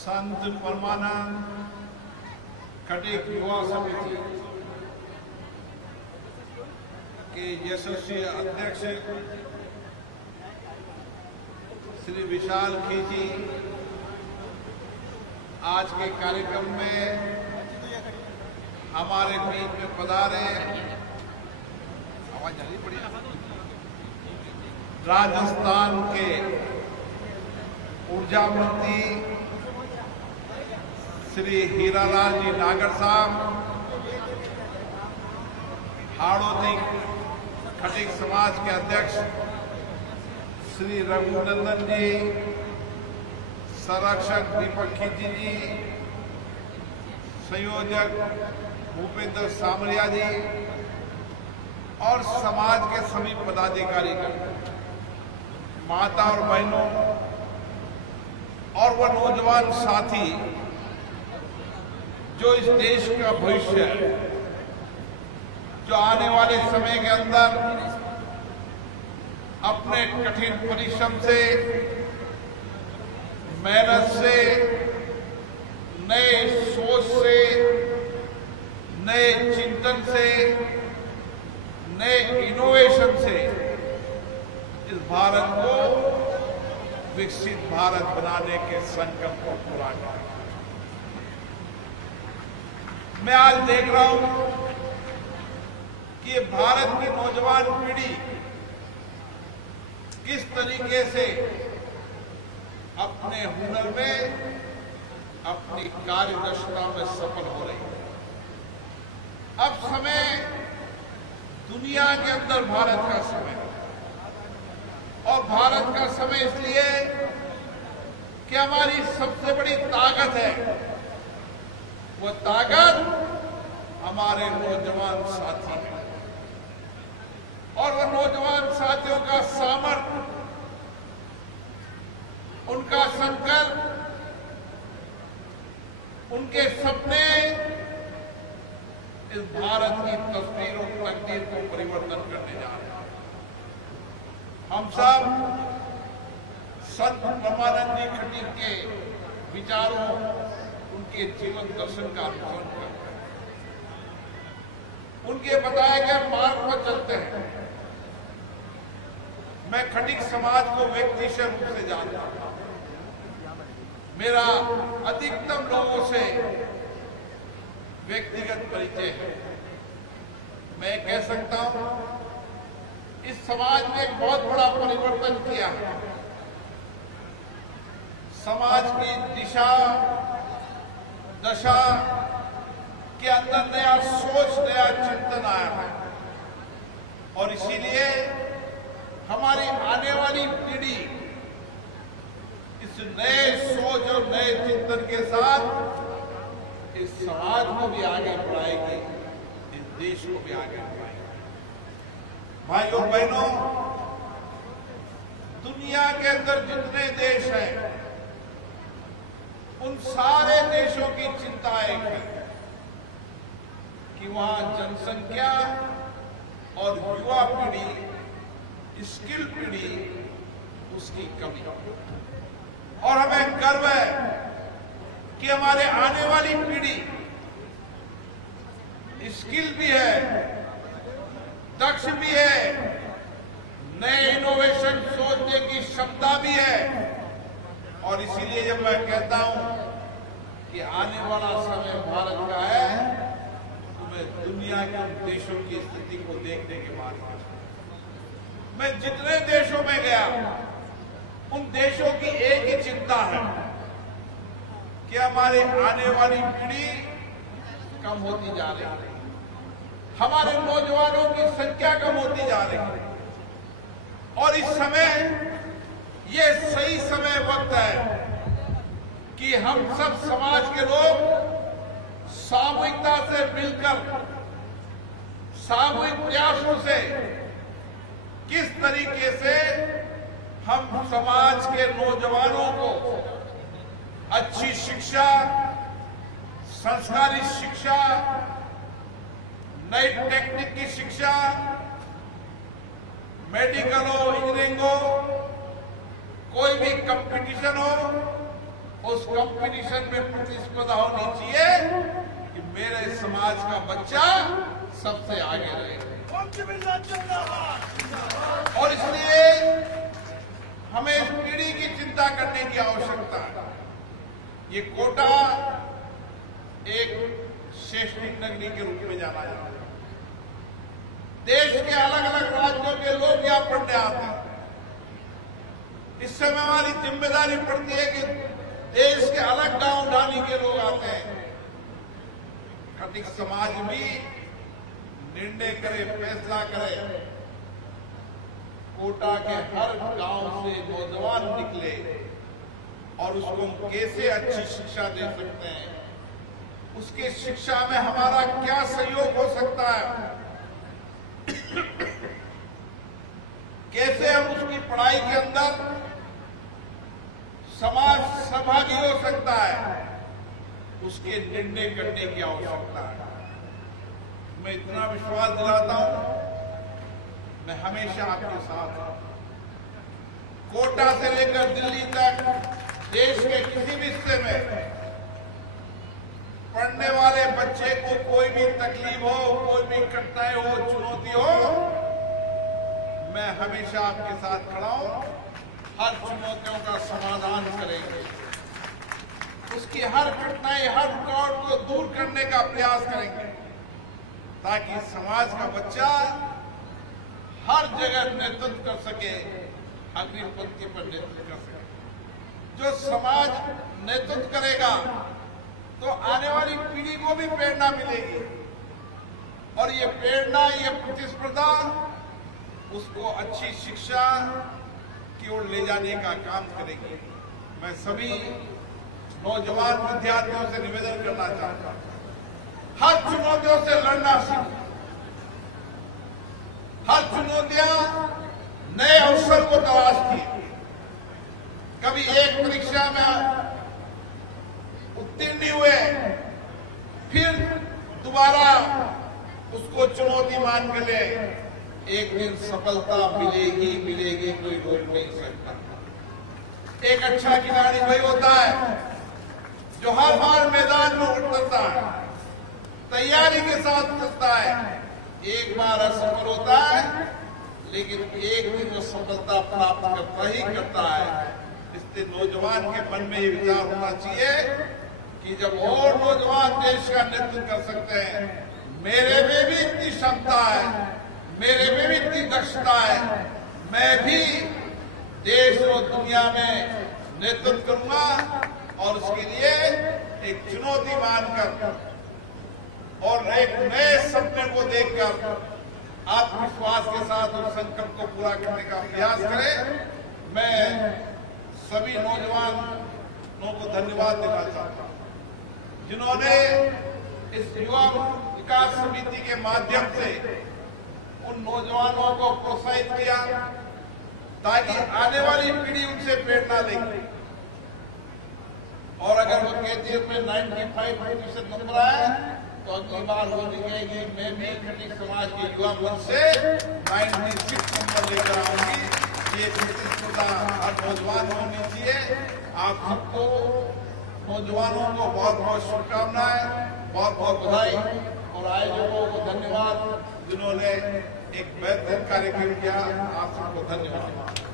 संत परमानंद खटीक युवा समिति के यशस्वी अध्यक्ष श्री विशाल खींची आज के कार्यक्रम में हमारे बीच में पधारे। आवाज जानी पड़ी। राजस्थान के ऊर्जा मंत्री श्री हीरालाल जी नागर साहब, हाड़ौती खटीक समाज के अध्यक्ष श्री रघुनंदन जी, संरक्षक दीपक खींची जी, संयोजक भूपेंद्र सामरिया जी और समाज के सभी पदाधिकारी, माता और बहनों और वह नौजवान साथी जो इस देश का भविष्य है, जो आने वाले समय के अंदर अपने कठिन परिश्रम से, मेहनत से, नए सोच से, नए चिंतन से, नए इनोवेशन से इस भारत को विकसित भारत बनाने के संकल्प को पूरा करें। मैं आज देख रहा हूं कि भारत की नौजवान पीढ़ी किस तरीके से अपने हुनर में, अपनी कार्यदक्षता में सफल हो रही है। अब समय दुनिया के अंदर भारत का समय, और भारत का समय इसलिए कि हमारी सबसे बड़ी ताकत है, वो ताकत हमारे नौजवान साथी हैं, और वो नौजवान साथियों का सामर्थ्य, उनका संकल्प, उनके सपने इस भारत की तस्वीर और तकदीर को परिवर्तन करने जा रहे हैं। हम सब संत परमानंद जी खटीक के विचारों, उनके जीवन दर्शन का अनुसरण करते हैं, उनके बताए गए मार्ग पर चलते हैं। मैं खटीक समाज को व्यक्तिगत रूप से जानता हूं, मेरा अधिकतम लोगों से व्यक्तिगत परिचय है। मैं कह सकता हूं इस समाज ने एक बहुत बड़ा परिवर्तन किया है। समाज की दिशा दशा के अंदर नया सोच, नया चिंतन आया है, और इसीलिए हमारी आने वाली पीढ़ी इस नए सोच और नए चिंतन के साथ इस समाज को भी आगे बढ़ाएगी, इस देश को भी आगे बढ़ाएगी। भाइयों बहनों, दुनिया के अंदर जितने देश हैं, उन सारे देशों की चिंता एक है कि वहां जनसंख्या और युवा पीढ़ी, स्किल पीढ़ी, उसकी कमी। और हमें गर्व है कि हमारे आने वाली पीढ़ी स्किल भी है, दक्ष भी है, नए इनोवेशन सोचने की क्षमता भी है। और इसीलिए जब मैं कहता हूं कि आने वाला समय भारत का है, तो मैं दुनिया के उन देशों की स्थिति को देखने के बाद मैं जितने देशों में गया, उन देशों की एक ही चिंता है कि हमारे आने वाली पीढ़ी कम होती जा रही है, हमारे नौजवानों की संख्या कम होती जा रही है। और इस समय ये सही समय वक्त है कि हम सब समाज के लोग सामूहिकता से मिलकर, सामूहिक प्रयासों से किस तरीके से हम समाज के नौजवानों को अच्छी शिक्षा, संस्कारी शिक्षा, नई टेक्निक की शिक्षा, मेडिकल हो, इंजीनियरिंग हो, कोई भी कंपटीशन हो, उस कंपटीशन में प्रतिस्पर्धा होनी चाहिए कि मेरे समाज का बच्चा सबसे आगे रहे। और इसलिए हमें इस पीढ़ी की चिंता करने की आवश्यकता है। ये कोटा एक शैक्षणिक नगरी के रूप में जाना जाता है। देश के अलग अलग राज्यों के लोग यहाँ पढ़ने आते हैं। इस समय हमारी जिम्मेदारी पड़ती है कि देश के अलग गांव ढाणी के लोग आते हैं। खटिक समाज भी निर्णय करे, फैसला करे, कोटा के हर गांव से नौजवान निकले और उसको हम कैसे अच्छी शिक्षा दे सकते हैं, उसके शिक्षा में हमारा क्या सहयोग हो सकता है, कैसे हम उसकी पढ़ाई के अंदर समाज सहभागी हो सकता है, उसके निर्णय करने की आवश्यकता है। मैं इतना विश्वास दिलाता हूं, मैं हमेशा आपके साथ हूं। कोटा से लेकर दिल्ली तक देश के किसी भी हिस्से में पढ़ने वाले बच्चे को कोई भी तकलीफ हो, कोई भी कठिनाई हो, चुनौती हो, मैं हमेशा आपके साथ खड़ा हूं। हर चुनौतियों का समाधान करेंगे, उसकी हर कठिनाई, हर रुकावट को दूर करने का प्रयास करेंगे, ताकि समाज का बच्चा हर जगह नेतृत्व कर सके, अग्रिम पंक्ति पर नेतृत्व कर सके। जो समाज नेतृत्व करेगा तो आने वाली पीढ़ी को भी प्रेरणा मिलेगी, और ये प्रेरणा, ये प्रतिस्पर्धा उसको अच्छी शिक्षा की ओर ले जाने का काम करेगी। मैं सभी नौजवान विद्यार्थियों से निवेदन करना चाहता हूं, हर चुनौतियों से लड़ना सीखें। हर चुनौतियां नए अवसर को तलाशती है। कभी एक परीक्षा में उत्तीर्ण हुए, फिर दोबारा उसको चुनौती मान के ले, एक दिन सफलता मिलेगी मिलेगी, कोई रोक नहीं सकता। एक अच्छा खिलाड़ी वही होता है जो हर बार मैदान में उतरता है, तैयारी के साथ उतरता है। एक बार असफल होता है, लेकिन एक दिन वो सफलता प्राप्त करता ही करता है। इसलिए नौजवान के मन में ये विचार होना चाहिए कि जब और नौजवान देश का नेतृत्व कर सकते हैं, मेरे में भी इतनी क्षमता है, मेरे में भी इतनी दक्षता है, मैं भी देश और दुनिया में नेतृत्व करूंगा। और उसके लिए एक चुनौती मानकर और एक नए सपने को देखकर आत्मविश्वास के साथ उस संकल्प को पूरा करने का प्रयास करें। मैं सभी नौजवानों को धन्यवाद देना चाहता हूं, जिन्होंने इस युवा विकास समिति के माध्यम से उन नौजवानों को प्रोत्साहित किया, ताकि आने वाली पीढ़ी उनसे प्रेरणा लेगी। और अगर वो केजीएफ में 95% नंबर आए तो अगली बार वो लिखेगी, मैं भी खटिक समाज के युवा मंच से 96 नंबर लेकर आऊंगी। ये प्रतिस्पर्धा हर नौजवान को होनी चाहिए। आप सबको, नौजवानों को बहुत बहुत शुभकामनाएं, बहुत बहुत बधाई, और आयोजकों को धन्यवाद जिन्होंने एक बेहतर कार्यक्रम किया। आप सबको धन्यवाद।